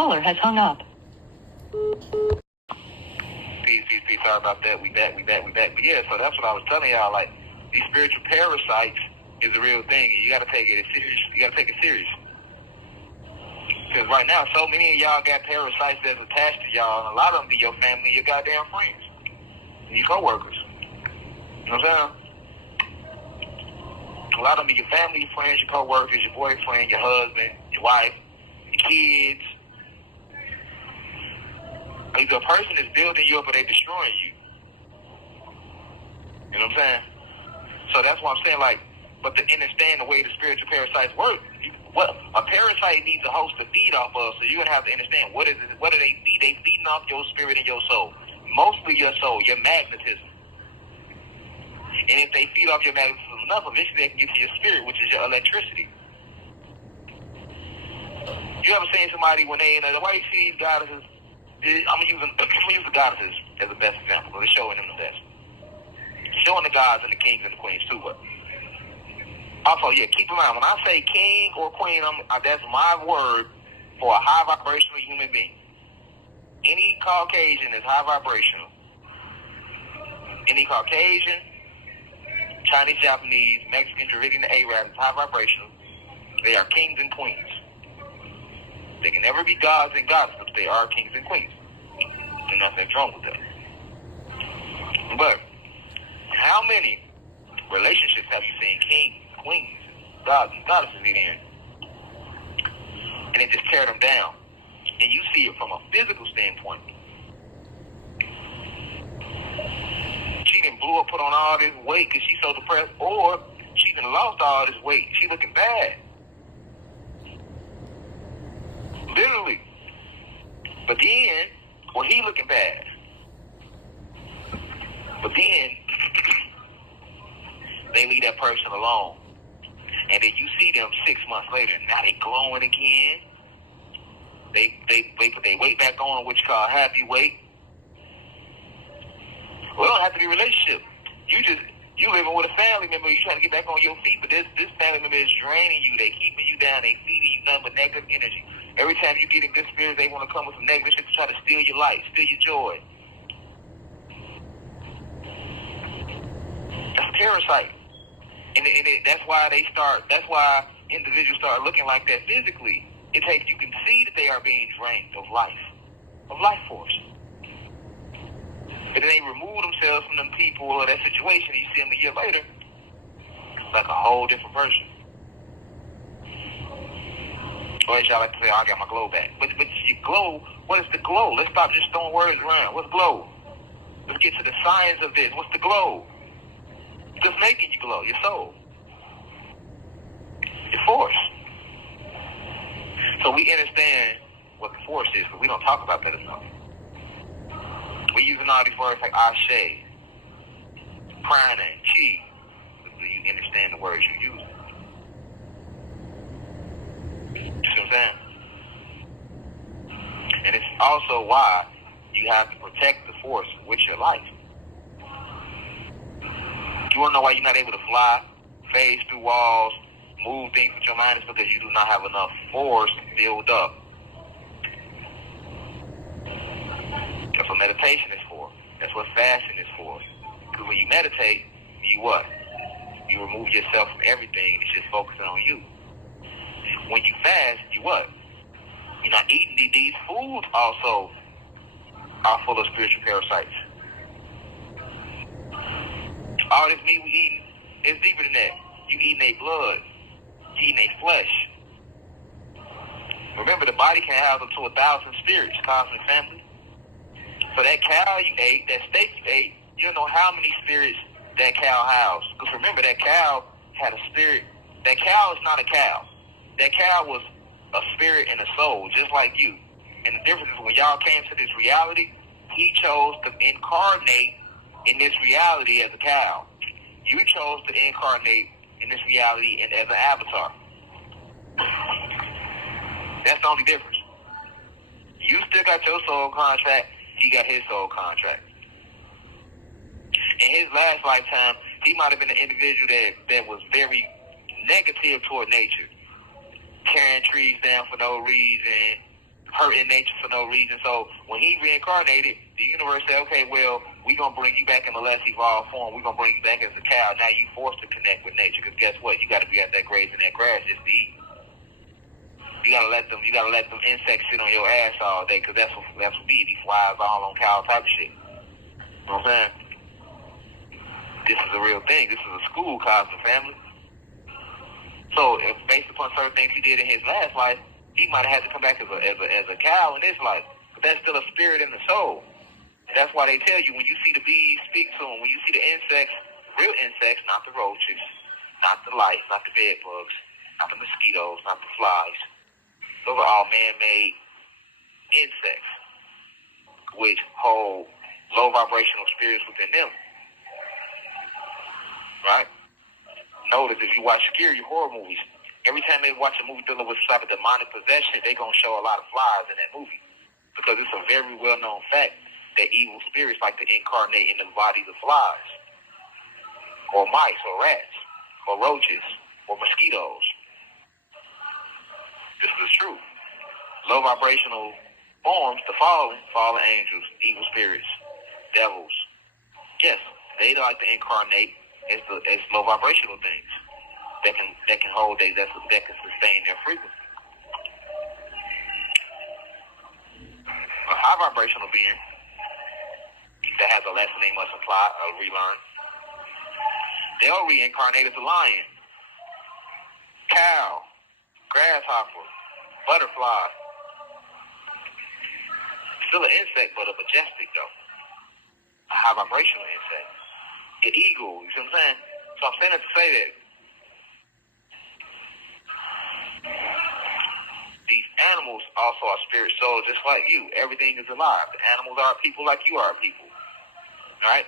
caller has hung up. Peace. Sorry about that. We back. But yeah, so that's what I was telling y'all. Like, these spiritual parasites is a real thing, and you got to take it serious. You got to take it serious. Because right now, so many of y'all got parasites that's attached to y'all, and a lot of them be your family and your goddamn friends, and your coworkers. You know what I'm saying? A lot of them be your family, your friends, your coworkers, your boyfriend, your husband, your wife, your kids. Either a person is building you up or they destroying you. You know what I'm saying? So that's what I'm saying, like, but to understand the way the spiritual parasites work, what a parasite needs a host to feed off of, so you're going to have to understand what do they feed? They feeding off your spirit and your soul. Mostly your soul, your magnetism. And if they feed off your magnetism enough, eventually they can get to your spirit, which is your electricity. You ever seen somebody when they in the way you see these goddesses? I'm gonna use the goddesses as the best example, because they're showing them the best. Showing the gods and the kings and the queens too, but also, yeah, keep in mind, when I say king or queen, that's my word for a high vibrational human being. Any Caucasian is high vibrational. Any Caucasian, Chinese, Japanese, Mexican, Dravidian, Arab is high vibrational. They are kings and queens. They can never be gods and goddesses, but they are kings and queens. And nothing wrong with that. But how many relationships have you seen kings, queens, gods, and goddesses get in? And they just tear them down. And you see it from a physical standpoint. She done blew up, put on all this weight because she's so depressed, or she done lost all this weight. She looking bad. Literally. But then, or he looking bad. But then, they leave that person alone. And then you see them 6 months later. Now they glowing again. They put their weight back on, which you call happy weight. Well, it don't have to be a relationship. You living with a family member, you trying to get back on your feet, but this family member is draining you. They keeping you down. They feeding you nothing but negative energy. Every time you get in good spirits, they want to come with some negative shit to try to steal your life, steal your joy. That's a parasite. And that's why individuals start looking like that physically. You can see that they are being drained of life force. But then they remove themselves from them people or that situation, and you see them a year later, it's like a whole different person. Or as y'all like to say, I got my glow back. But your glow, what is the glow? Let's stop just throwing words around. What's glow? Let's get to the science of this. What's the glow? Just making you glow, your soul. Your force. So we understand what the force is, but we don't talk about that enough. We're using all these words like ashe, prana, and chi. Do you understand the words you use? You see what I'm saying? And it's also why you have to protect the force with your life. You want to know why you're not able to fly, phase through walls, move things with your mind? It's because you do not have enough force to build up. That's what meditation is for. That's what fasting is for. Because when you meditate, you what? You remove yourself from everything and it's just focusing on you. When you fast, you what? You're not eating these foods also are full of spiritual parasites. All this meat we eating is deeper than that. You eating their blood. You eating their flesh. Remember, the body can house up to 1,000 spirits, cosmic family. So that cow you ate, that steak you ate, you don't know how many spirits that cow housed. Because remember, that cow had a spirit. That cow is not a cow. That cow was a spirit and a soul, just like you. And the difference is when y'all came to this reality, he chose to incarnate in this reality as a cow. You chose to incarnate in this reality as an avatar. That's the only difference. You still got your soul contract, he got his soul contract. In his last lifetime, he might have been an individual that was very negative toward nature. Tearing trees down for no reason, hurting nature for no reason. So when he reincarnated, the universe said, okay, well, we're going to bring you back in a less evolved form. We're going to bring you back as a cow. Now you forced to connect with nature, because guess what? You got to be at that grazing that grass just to eat. You gotta let them insects sit on your ass all day, because that's what be. These flies all on cow type of shit. You know what I'm saying? This is a real thing. This is a school, cosmic family. So, if based upon certain things he did in his last life, he might have had to come back as a cow in this life. But that's still a spirit in the soul. That's why they tell you, when you see the bees, speak to them. When you see the insects, real insects, not the roaches, not the lice, not the bed bugs, not the mosquitoes, not the flies. Those are all man-made insects, which hold low vibrational spirits within them. Right? Notice if you watch scary horror movies, every time they watch a movie dealing with some type of demonic possession, they're going to show a lot of flies in that movie. Because it's a very well-known fact that evil spirits like to incarnate in the bodies of flies, or mice, or rats, or roaches, or mosquitoes. This is true. Low vibrational forms, the fallen angels, evil spirits, devils. Yes, they like to incarnate as low vibrational things that can hold that can sustain their frequency. A high vibrational being that has a lesson they must apply or relearn, they'll reincarnate as a lion, cow, grasshopper, butterfly. Still an insect, but a majestic though. A high vibrational insect. The eagle, you see what I'm saying? So I'm saying that to say that these animals also are spirit souls just like you. Everything is alive. The animals are people like you are people. Alright?